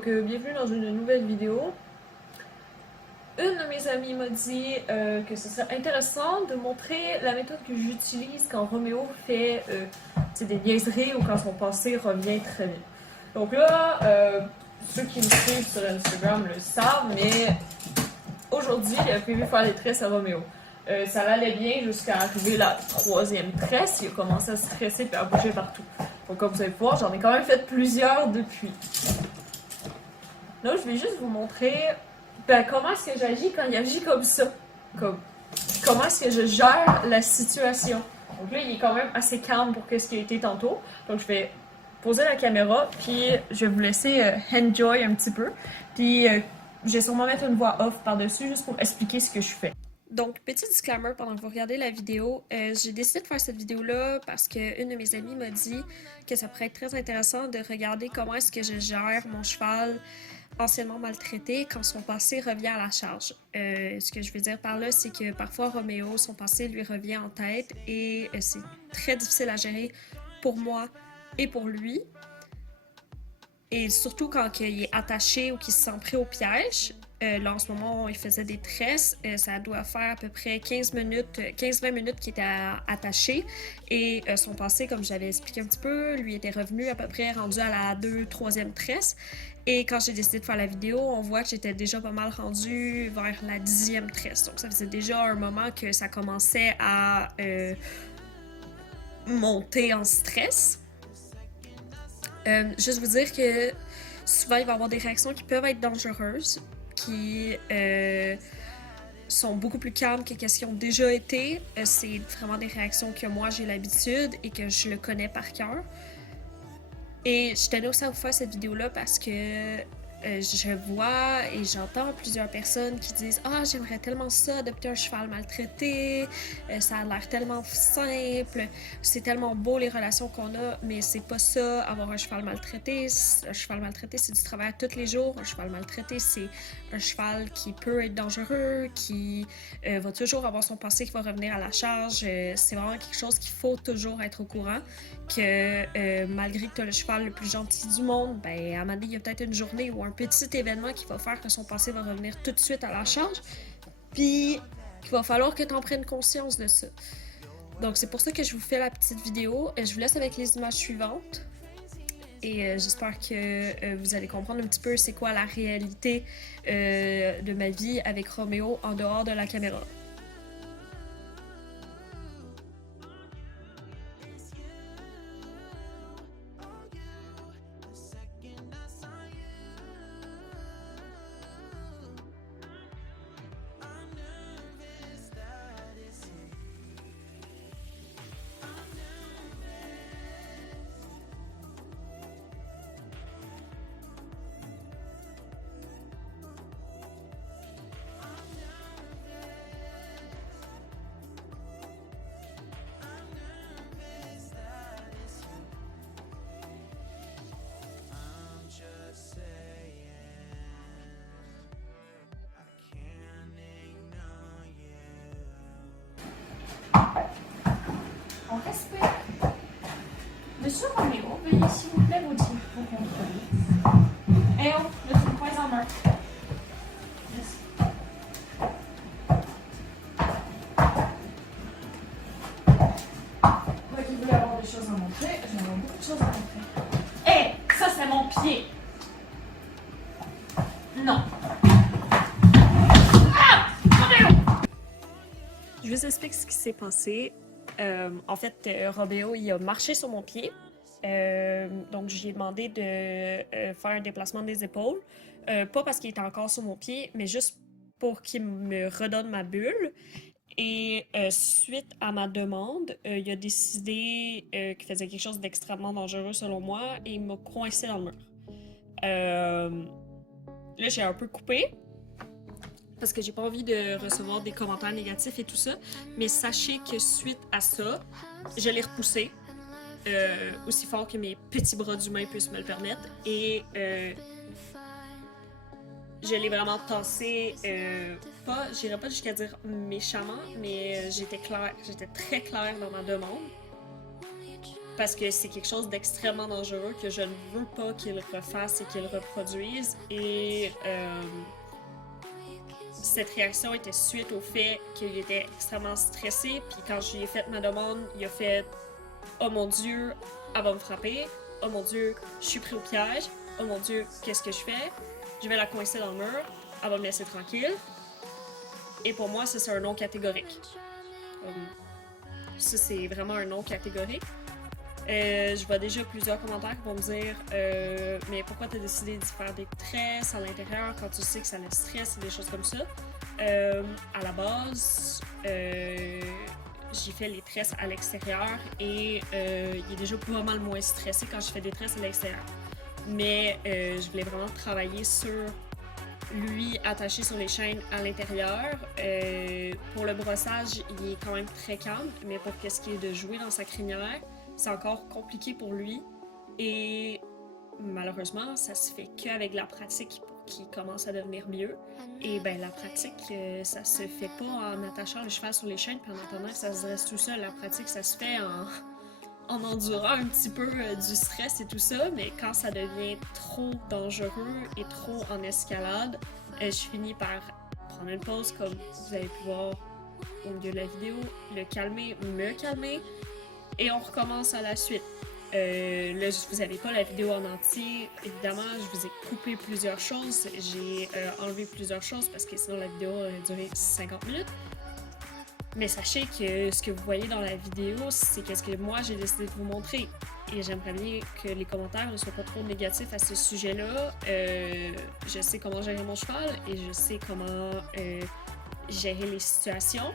donc bienvenue dans une nouvelle vidéo. Une de mes amies m'a dit que ce serait intéressant de montrer la méthode que j'utilise quand Roméo fait des niaiseries ou quand son passé revient très vite. Donc là, ceux qui me suivent sur Instagram le savent, mais aujourd'hui, il a prévu faire des tresses à Roméo. Ça allait bien jusqu'à arriver la troisième tresse. Il a commencé à se stresser et à bouger partout. Donc comme vous allez voir, j'en ai quand même fait plusieurs depuis. Là, je vais juste vous montrer comment est-ce que j'agis quand il agit comme ça. Comment est-ce que je gère la situation. Donc là, il est quand même assez calme pour ce qu'il a été tantôt. Donc je vais poser la caméra, puis je vais vous laisser enjoy un petit peu. Puis je vais sûrement mettre une voix off par-dessus juste pour expliquer ce que je fais. Donc, petit disclaimer pendant que vous regardez la vidéo, j'ai décidé de faire cette vidéo-là parce qu'une de mes amies m'a dit que ça pourrait être très intéressant de regarder comment est-ce que je gère mon cheval anciennement maltraité quand son passé revient à la charge. Ce que je veux dire par là, c'est que parfois Roméo, son passé lui revient en tête et c'est très difficile à gérer pour moi et pour lui. Et surtout quand il est attaché ou qu'il se sent pris au piège. Là, en ce moment, il faisait des tresses. Ça doit faire à peu près 15-20 minutes qu'il était attaché. Et son passé, comme j'avais expliqué un petit peu, lui était revenu à peu près rendu à la 2-3e tresse. Et quand j'ai décidé de faire la vidéo, on voit que j'étais déjà pas mal rendue vers la 10e tresse. Donc, ça faisait déjà un moment que ça commençait à monter en stress. Juste vous dire que souvent, il va y avoir des réactions qui peuvent être dangereuses, qui sont beaucoup plus calmes que ce qu'ils ont déjà été. C'est vraiment des réactions que moi, j'ai l'habitude et que je le connais par cœur. Et je tenais aussi à vous faire cette vidéo-là parce que je vois et j'entends plusieurs personnes qui disent « Ah, j'aimerais tellement ça, adopter un cheval maltraité, ça a l'air tellement simple, c'est tellement beau les relations qu'on a, mais c'est pas ça, avoir un cheval maltraité. Un cheval maltraité, c'est du travail tous les jours. Un cheval maltraité, c'est un cheval qui peut être dangereux, qui va toujours avoir son passé qui va revenir à la charge. C'est vraiment quelque chose qu'il faut toujours être au courant, que malgré que tu as le cheval le plus gentil du monde, ben, à un moment donné, il y a peut-être une journée ou un petit événement qui va faire que son passé va revenir tout de suite à la charge, puis qu'il va falloir que tu en prennes conscience de ça. Donc, c'est pour ça que je vous fais la petite vidéo. Je vous laisse avec les images suivantes. Et j'espère que vous allez comprendre un petit peu c'est quoi la réalité de ma vie avec Roméo en dehors de la caméra. On respecte. Monsieur Roméo, veuillez s'il vous plaît vous contrôler. Eh oh, là, c'est une pointe en main. Merci. Moi qui voulais avoir des choses à montrer, j'en ai beaucoup de choses à montrer. Eh, ça c'est mon pied. Non. Ah! Roméo! Je vous explique ce qui s'est passé. En fait, Roméo, il a marché sur mon pied. Donc, je lui ai demandé de faire un déplacement des épaules. Pas parce qu'il était encore sur mon pied, mais juste pour qu'il me redonne ma bulle. Et suite à ma demande, il a décidé qu'il faisait quelque chose d'extrêmement dangereux selon moi et il m'a coincé dans le mur. Là, j'ai un peu coupé parce que j'ai pas envie de recevoir des commentaires négatifs et tout ça. Mais sachez que suite à ça, je l'ai repoussé aussi fort que mes petits bras d'humain puissent me le permettre. Et je l'ai vraiment tassé, j'irais pas jusqu'à dire méchamment, mais j'étais très claire dans ma demande. parce que c'est quelque chose d'extrêmement dangereux que je ne veux pas qu'il refasse et qu'il reproduise. Et cette réaction était suite au fait qu'il était extrêmement stressé. Puis quand je lui ai fait ma demande, il a fait « Oh mon Dieu, elle va me frapper. Oh mon Dieu, je suis pris au piège. Oh mon Dieu, qu'est-ce que je fais? Je vais la coincer dans le mur. Elle va me laisser tranquille. » Et pour moi, ça, c'est un non catégorique. Ça, c'est vraiment un non catégorique. Je vois déjà plusieurs commentaires qui vont me dire mais pourquoi t'as décidé d'y faire des tresses à l'intérieur quand tu sais que ça le stresse et des choses comme ça. À la base, j'ai fait les tresses à l'extérieur et il est déjà pas mal moins stressé quand je fais des tresses à l'extérieur. Mais je voulais vraiment travailler sur lui attaché sur les chaînes à l'intérieur. Pour le brossage, il est quand même très calme, mais pour ce qui est de jouer dans sa crinière, c'est encore compliqué pour lui. Et malheureusement, ça se fait qu'avec la pratique pour qu'il commence à devenir mieux. Et ben la pratique, ça se fait pas en attachant le cheval sur les chaînes puis en attendant que ça se dresse tout seul. La pratique, ça se fait en endurant un petit peu du stress et tout ça, mais quand ça devient trop dangereux et trop en escalade, je finis par prendre une pause comme vous avez pu voir au milieu de la vidéo, le calmer, me calmer, et on recommence à la suite. Là, vous n'avez pas la vidéo en entier. Évidemment, je vous ai coupé plusieurs choses. J'ai enlevé plusieurs choses parce que sinon la vidéo aurait duré 50 minutes. Mais sachez que ce que vous voyez dans la vidéo, c'est qu'est-ce que moi j'ai décidé de vous montrer. Et j'aimerais bien que les commentaires ne soient pas trop négatifs à ce sujet-là. Je sais comment gérer mon cheval et je sais comment gérer les situations.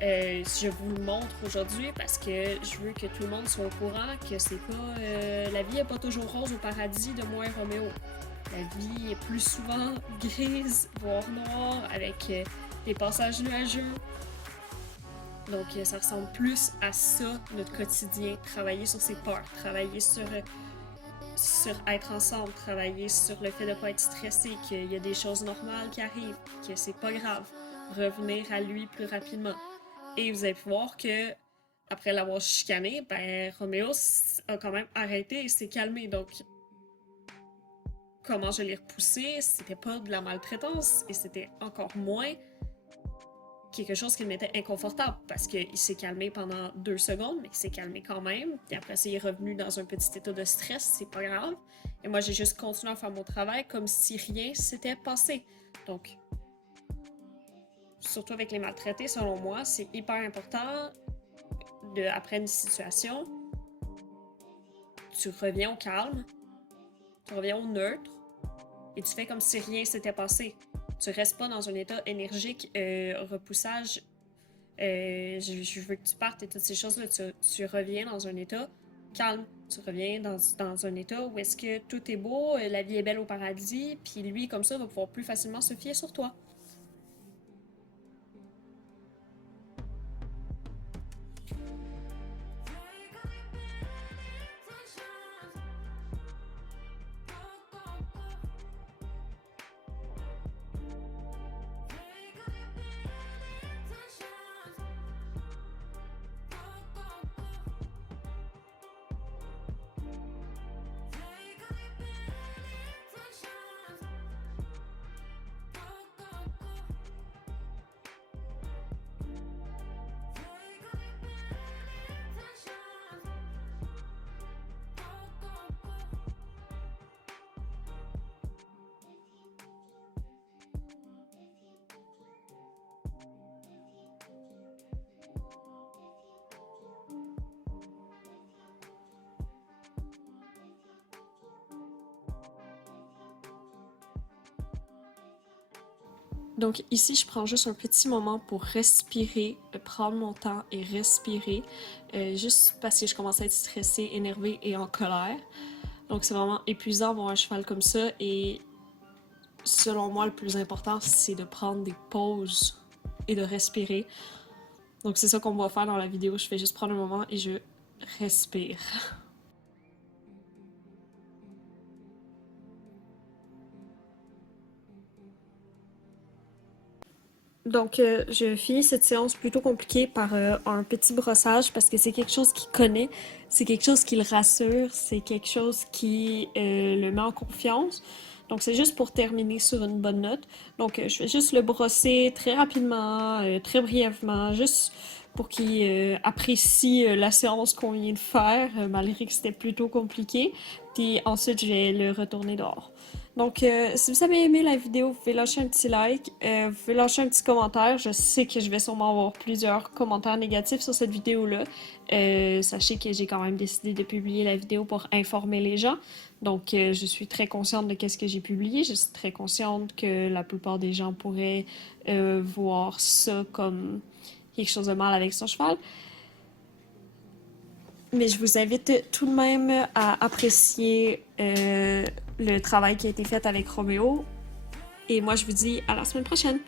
Je vous le montre aujourd'hui parce que je veux que tout le monde soit au courant que c'est pas la vie n'est pas toujours rose au paradis de moi et Roméo. La vie est plus souvent grise, voire noire, avec des passages nuageux. Donc ça ressemble plus à ça, notre quotidien. Travailler sur ses peurs, travailler sur être ensemble, travailler sur le fait de ne pas être stressé, qu'il y a des choses normales qui arrivent, que c'est pas grave. Revenir à lui plus rapidement. Et vous allez voir que après l'avoir chicané, ben Roméo a quand même arrêté et s'est calmé. Donc comment je l'ai repoussé, c'était pas de la maltraitance et c'était encore moins quelque chose qui m'était inconfortable parce qu'il s'est calmé pendant 2 secondes, mais il s'est calmé quand même. Puis après, il est revenu dans un petit état de stress, c'est pas grave. Et moi, j'ai juste continué à faire mon travail comme si rien s'était passé. Donc, surtout avec les maltraités, selon moi, c'est hyper important après une situation, tu reviens au calme, tu reviens au neutre et tu fais comme si rien s'était passé. Tu restes pas dans un état énergique, repoussage. Je veux que tu partes et toutes ces choses-là. Tu reviens dans un état calme. Tu reviens dans un état où est-ce que tout est beau, la vie est belle au paradis, puis lui, comme ça, va pouvoir plus facilement se fier sur toi. Donc ici, je prends juste un petit moment pour respirer, prendre mon temps et respirer, juste parce que je commence à être stressée, énervée et en colère. Donc c'est vraiment épuisant d'avoir un cheval comme ça et selon moi, le plus important, c'est de prendre des pauses et de respirer. Donc c'est ça qu'on va faire dans la vidéo, je vais juste prendre un moment et je respire. Donc, je finis cette séance plutôt compliquée par un petit brossage parce que c'est quelque chose qu'il connaît, c'est quelque chose qui le rassure, c'est quelque chose qui le met en confiance. Donc, c'est juste pour terminer sur une bonne note. Donc, je vais juste le brosser très rapidement, très brièvement, juste pour qu'il apprécie la séance qu'on vient de faire, malgré que c'était plutôt compliqué. Puis ensuite, je vais le retourner dehors. Donc, si vous avez aimé la vidéo, vous pouvez lâcher un petit like, vous pouvez lâcher un petit commentaire. Je sais que je vais sûrement avoir plusieurs commentaires négatifs sur cette vidéo-là. Sachez que j'ai quand même décidé de publier la vidéo pour informer les gens. Donc, je suis très consciente de ce que j'ai publié. Je suis très consciente que la plupart des gens pourraient voir ça comme quelque chose de mal avec son cheval. Mais je vous invite tout de même à apprécier le travail qui a été fait avec Roméo. Et moi, je vous dis à la semaine prochaine.